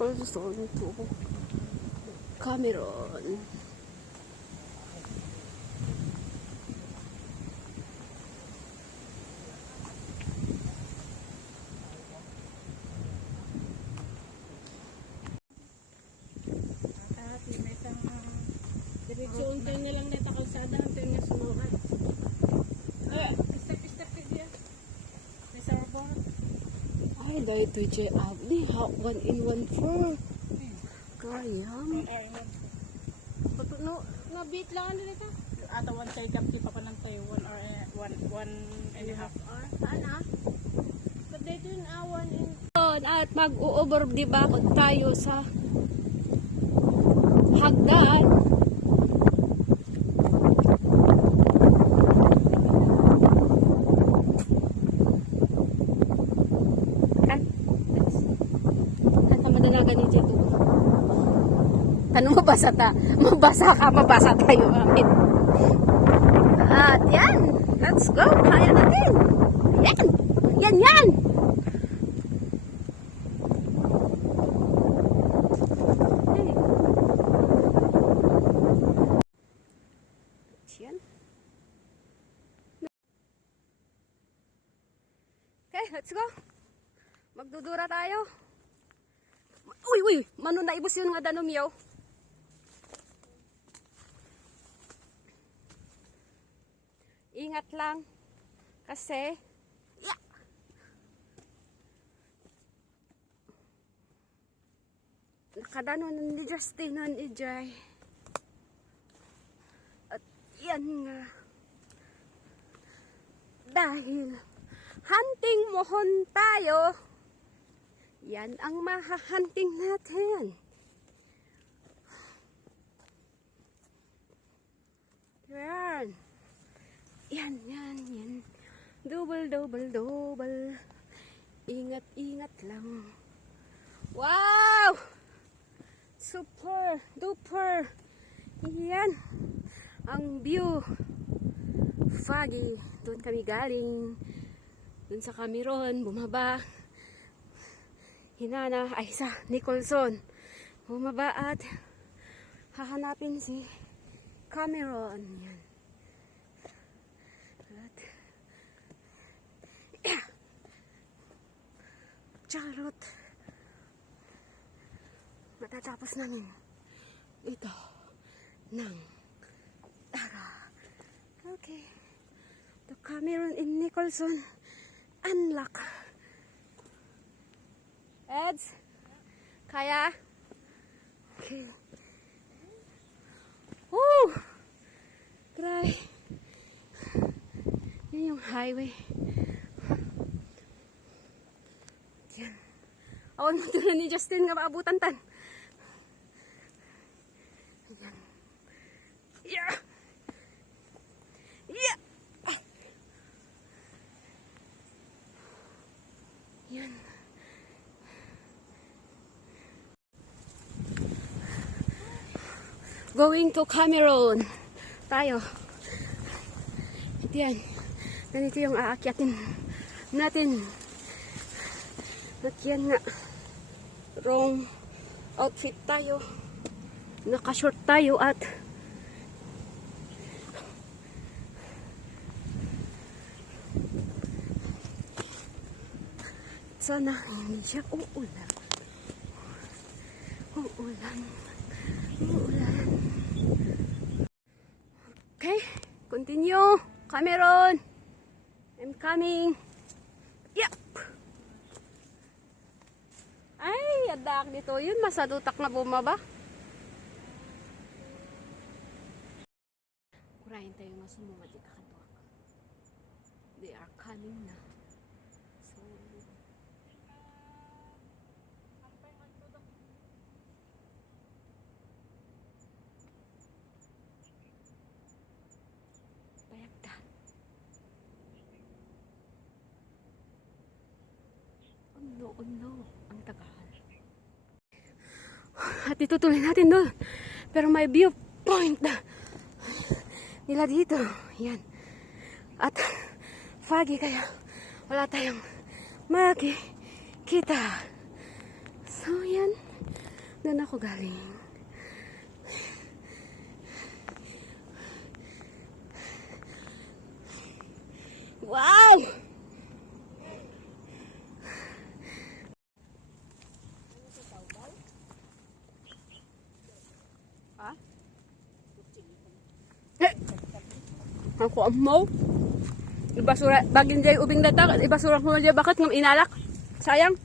Nicholson to Cameron. So, until na lang neta kalsada, until nga sumuhat. Step dia. May sarbo. Ay, dahil ito siya abdi. One in one four. Kayam. No, nabit lang ano nito. Ata one side kapti pa pa ng tayo. 1 or 1.5 hour. Ana? But they do an hour in... At mag-u-over, di ba, tayo sa hagdan. Ano mabasa ta? Mabasa ka, mabasa tayo. At yan, let's go. Kaya natin. Yan, yan, yan. Yan. Okay, let's go. Magdudura tayo. Uy, uy, mano na ibus yun nga danom yaw. Ingat lang kasi nakadanon ni Justin ni Ijay. At yan nga dahil hunting mohon tayo, yan ang mahahunting natin. Yan. Yan, yan, yan. Double, double, double. Ingat, ingat lang. Wow! Super, duper. Yan. Ang view. Foggy. Doon kami galing. Doon sa Cameron. Bumaba. Hinana, ay sa Nicholson. Bumaba at hahanapin si Cameron. Yan. Charot. Matatapos namin ito ng tara. Okay. The Cameron in Nicholson unlock. Eds? Kaya? Okay. Woo! Try. Yan yung highway. Yan. Awan mo doon ni Justin nga maabutan tan. Ayan. Yeah! Yeah! Ah. Yan. Going to Cameron. Tayo. Ito yan. Ganito yung aakyatin natin. At yan nga. Wrong outfit tayo. Naka-short tayo at sana hindi siya uulan. Uulan. Uulan. Okay. Continue. Cameron. I'm coming. Yep. Ay, adak dito. Yun, masadutak na bumaba. Kurahin tayo nga sumumati kakatuak. They are coming na. So, bayagda. Oh no, oh no. Ang tagal. At itutuloy natin doon. Pero may viewpoint na nila dito. Yan. At foggy kaya wala tayong makikita. So yan. ako galing? Wow! Ha? Ako ang mo. Ibasura, bagin dyan ubing data, ibasura ko na dyan, bakit ngam inalak? Sayang.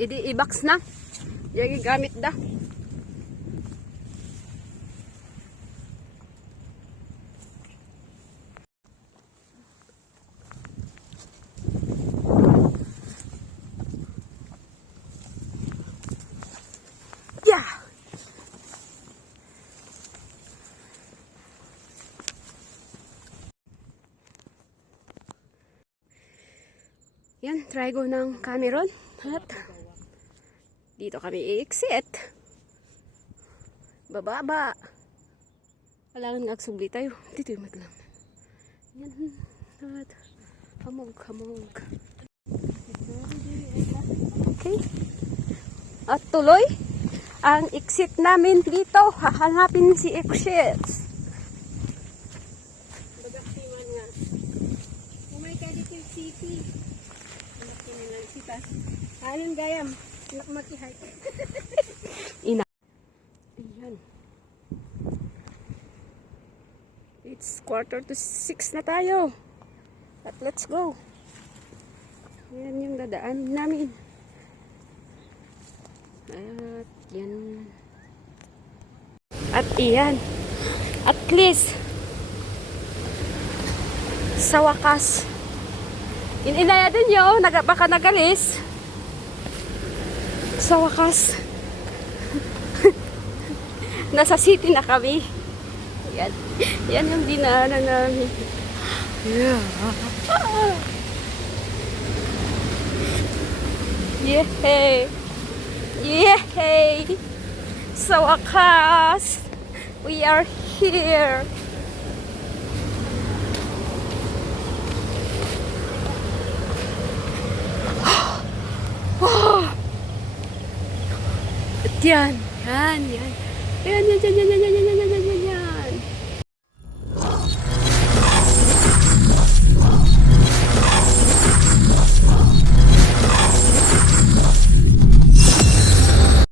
Idi i-box na. Diyan gamit da. Yeah! Yan, try go ng Cameron. At dito kami i-exit. Bababa. Kailangan nga agsugli tayo. Dito yung maglam. Yan. At hamog. Okay. At tuloy ang exit namin dito. Hahanapin si exits. Bagaktiman nga. Umay ka dito yung city. Bagaktiman lang sitas. Anong gayam? Makihay. Ina. Ayan. It's 5:45 na tayo. At let's go. Ayan yung dadaan namin. At yan. At iyan. At least sa wakas inaya din yun. Baka nagalis. Sa wakas nasa city na kami. Yan. Yan yung dinaanan namin. Yeah. Yehey! Yehey! Sa wakas, we are here. At yan. Yan. Yan. Yan.